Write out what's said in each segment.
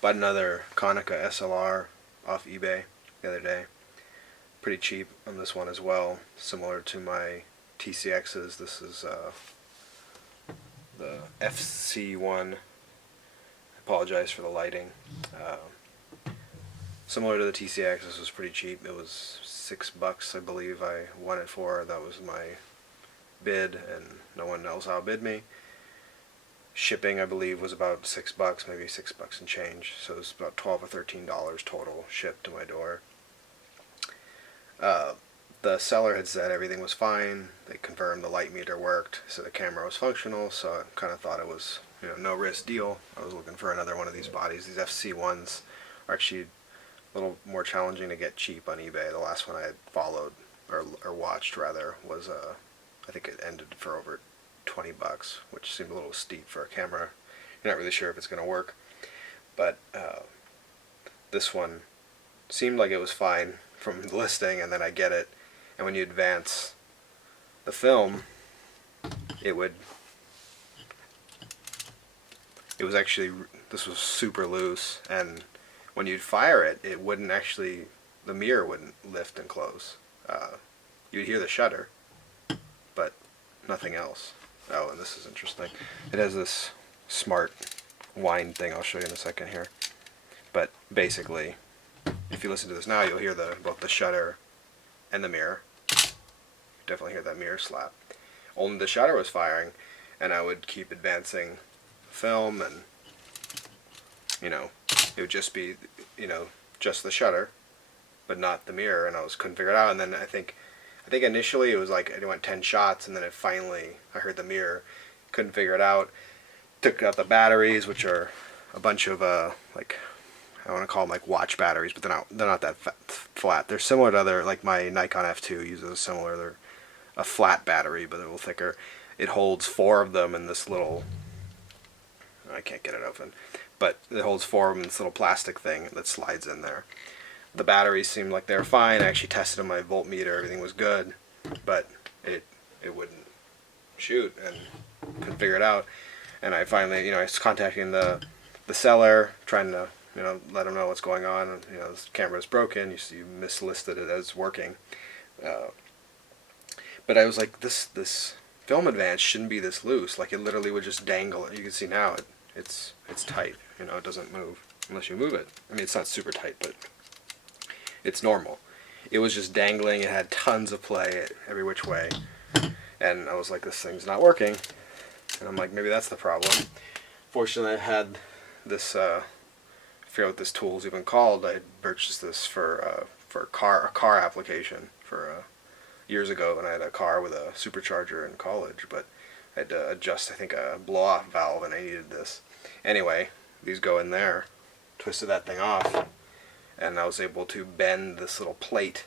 Bought another Konica SLR off eBay the other day. Pretty cheap on this one as well, similar to my TCXs. This is the FC-1. Apologize for the lighting. Similar to the TCX, this was pretty cheap. It was $6, I believe. I won it for. That was my bid, and no one else outbid me. Shipping, I believe, was about $6, maybe $6 and change. So it was about $12 or $13 total shipped to my door. The seller had said everything was fine. They confirmed the light meter worked, so the camera was functional. So I kind of thought it was, no risk deal. I was looking for another one of these bodies. These FC1s are actually a little more challenging to get cheap on eBay. The last one I had followed or watched rather was I think it ended for over $20, which seemed a little steep for a camera. You're not really sure if it's going to work, but this one seemed like it was fine from the listing, and then I get it, and when you advance the film, this was super loose, and when you'd fire it, it wouldn't actually, the mirror wouldn't lift and close. You'd hear the shutter, but nothing else. Oh, and this is interesting. It has this smart wind thing I'll show you in a second here. But basically, if you listen to this now, you'll hear both the shutter and the mirror. Definitely hear that mirror slap. Only the shutter was firing, and I would keep advancing film, and it would just be just the shutter, but not the mirror, and I couldn't figure it out. And then I think initially it was like it went 10 shots, and then I heard the mirror, couldn't figure it out. Took out the batteries, which are a bunch of I want to call them like watch batteries, but they're not that flat. They're similar to other, like my Nikon F2 uses a similar. They're a flat battery, but a little thicker. It holds 4 of them in this little. I can't get it open, but it holds 4 of them in this little plastic thing that slides in there. The batteries seemed like they were fine. I actually tested on my voltmeter; everything was good, but it wouldn't shoot, and couldn't figure it out. And I finally, I was contacting the seller, trying to let them know what's going on. And, this camera is broken. You mislisted it as working. But I was like, this film advance shouldn't be this loose. Like, it literally would just dangle. You can see now it's tight. It doesn't move unless you move it. I mean, it's not super tight, but it's normal. It was just dangling. It had tons of play every which way. And I was like, this thing's not working. And I'm like, maybe that's the problem. Fortunately, I had this, I forget what this tool's even called. I purchased this for a car application years ago, and I had a car with a supercharger in college, but I had to adjust, I think, a blow-off valve, and I needed this. Anyway, these go in there, twisted that thing off, and I was able to bend this little plate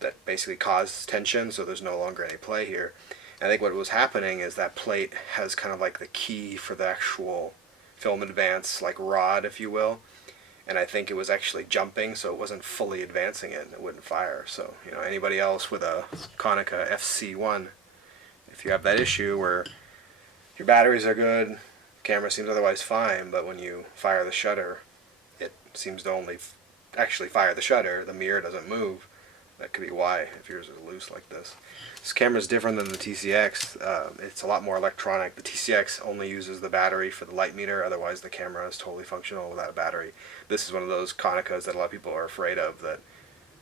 that basically caused tension, so there's no longer any play here. And I think what was happening is that plate has kind of like the key for the actual film advance, like rod, if you will. And I think it was actually jumping, so it wasn't fully advancing it, and it wouldn't fire. So, anybody else with a Konica FC-1, if you have that issue where your batteries are good, camera seems otherwise fine, but when you fire the shutter, it seems to only actually fire the shutter, the mirror doesn't move. That could be why, if yours is loose like this. This camera is different than the TCX. It's a lot more electronic. The TCX only uses the battery for the light meter, otherwise the camera is totally functional without a battery. This is one of those Konicas that a lot of people are afraid of, that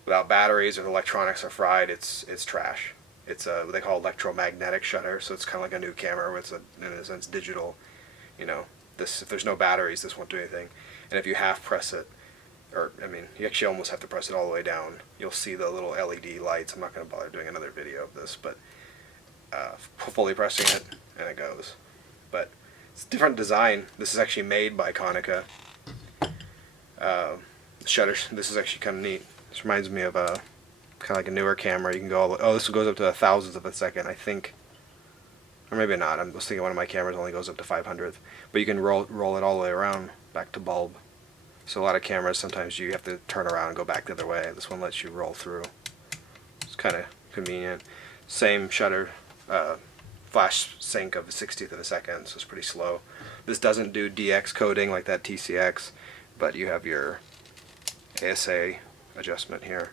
without batteries or the electronics are fried, it's trash. It's what they call electromagnetic shutter, so it's kind of like a new camera, it's in a sense digital. If there's no batteries, this won't do anything. And if you half press it, you actually almost have to press it all the way down. You'll see the little LED lights. I'm not going to bother doing another video of this, but fully pressing it, and it goes. But it's a different design. This is actually made by Konica. Shutter. This is actually kind of neat. This reminds me of kind of like a newer camera. You can go this goes up to thousandths of a second, I think. Or maybe not. I was thinking one of my cameras only goes up to 500th. But you can roll it all the way around, back to bulb. So a lot of cameras, sometimes you have to turn around and go back the other way. This one lets you roll through. It's kind of convenient. Same shutter, flash sync of a 60th of a second, so it's pretty slow. This doesn't do DX coding like that TCX. but you have your ASA adjustment here.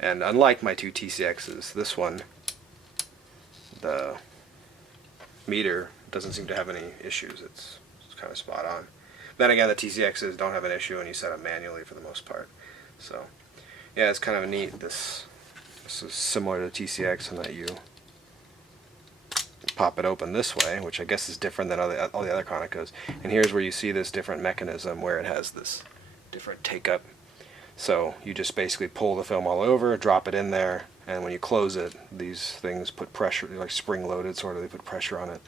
And unlike my two TCXs, this one, the meter doesn't seem to have any issues. It's kind of spot on. Then again, the TCXs don't have an issue, and you set up manually for the most part. So yeah, it's kind of neat. This is similar to TCX in that you pop it open this way, which I guess is different than all the other Konicas. And here's where you see this different mechanism where it has this different take-up. So you just basically pull the film all over, drop it in there, and when you close it, these things put pressure, like spring-loaded sort of, they put pressure on it,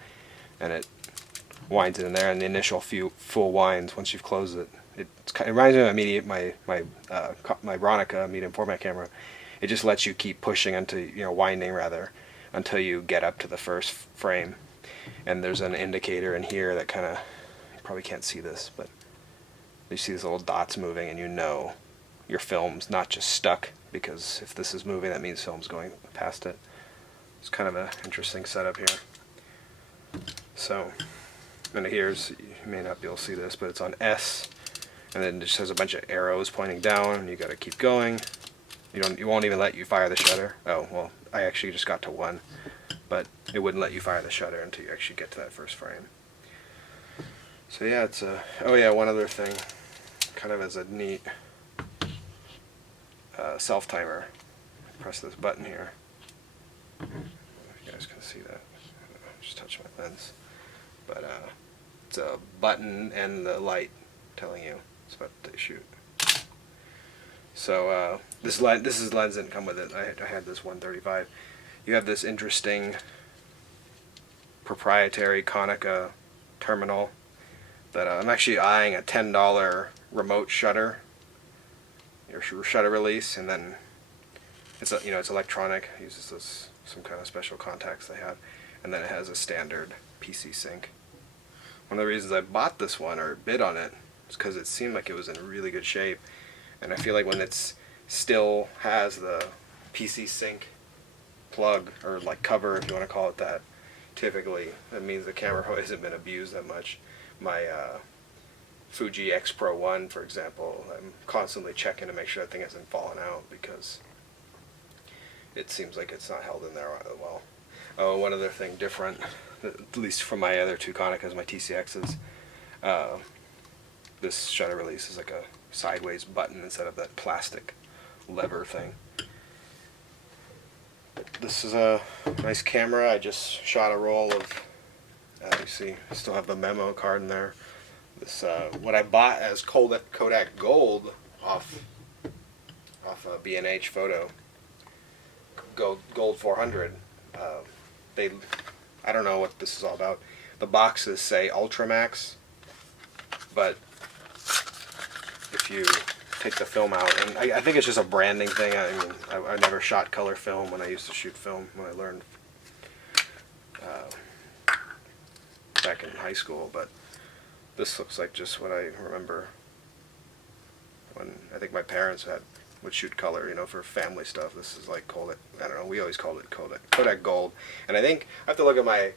and it winds it in there. And the initial few full winds, once you've closed it, it reminds me of my Bronica medium format camera. It just lets you keep pushing until, winding rather, until you get up to the first frame. And there's an indicator in here that kind of, you probably can't see this, but you see these little dots moving, and you know your film's not just stuck, because if this is moving, that means film's going past it. It's kind of an interesting setup here. So, and here's, you may not be able to see this, but it's on S, and then it just has a bunch of arrows pointing down, and you got to keep going. It won't even let you fire the shutter. Oh, well, I actually just got to 1, but it wouldn't let you fire the shutter until you actually get to that first frame. So yeah, it's a, oh yeah, one other thing, kind of as a neat self-timer. Press this button here. If you guys can see that. Just touch my lens. But it's a button and the light telling you it's about to shoot. So this lens didn't come with it. I had this 135. You have this interesting proprietary Konica terminal that I'm actually eyeing a $10 remote shutter, your shutter release, and then it's it's electronic. It uses some kind of special contacts they have, and then it has a standard PC sync. One of the reasons I bought this one or bid on it is because it seemed like it was in really good shape. And I feel like when it's still has the PC sync plug, or like cover if you want to call it that, typically that means the camera hasn't been abused that much. My Fuji X Pro 1, for example, I'm constantly checking to make sure that thing hasn't fallen out, because it seems like it's not held in there well. Oh, one other thing different, at least from my other two Konicas, my TCXs, this shutter release is like a sideways button instead of that plastic lever thing. This is a nice camera. I just shot a roll of, you see, I still have the memo card in there. This what I bought as Kodak Gold off B&H Photo, Gold 400. I don't know what this is all about. The boxes say Ultramax, but if you take the film out, and I think it's just a branding thing. I mean, I never shot color film when I used to shoot film, when I learned back in high school, but this looks like just what I remember when I think my parents would shoot color, for family stuff. This is like Kodak, I don't know, we always called it Kodak Gold. And I think I have to look at my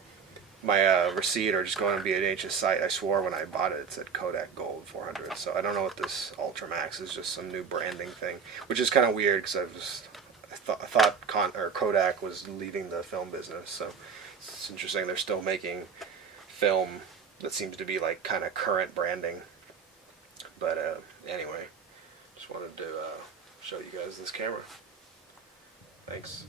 receipt, or just go on B&H's site. I swore when I bought it said Kodak Gold 400. So I don't know what this Ultramax is, just some new branding thing, which is kind of weird, because I thought Kodak was leaving the film business. So it's interesting they're still making film that seems to be like kind of current branding. But anyway, just wanted to show you guys this camera. Thanks.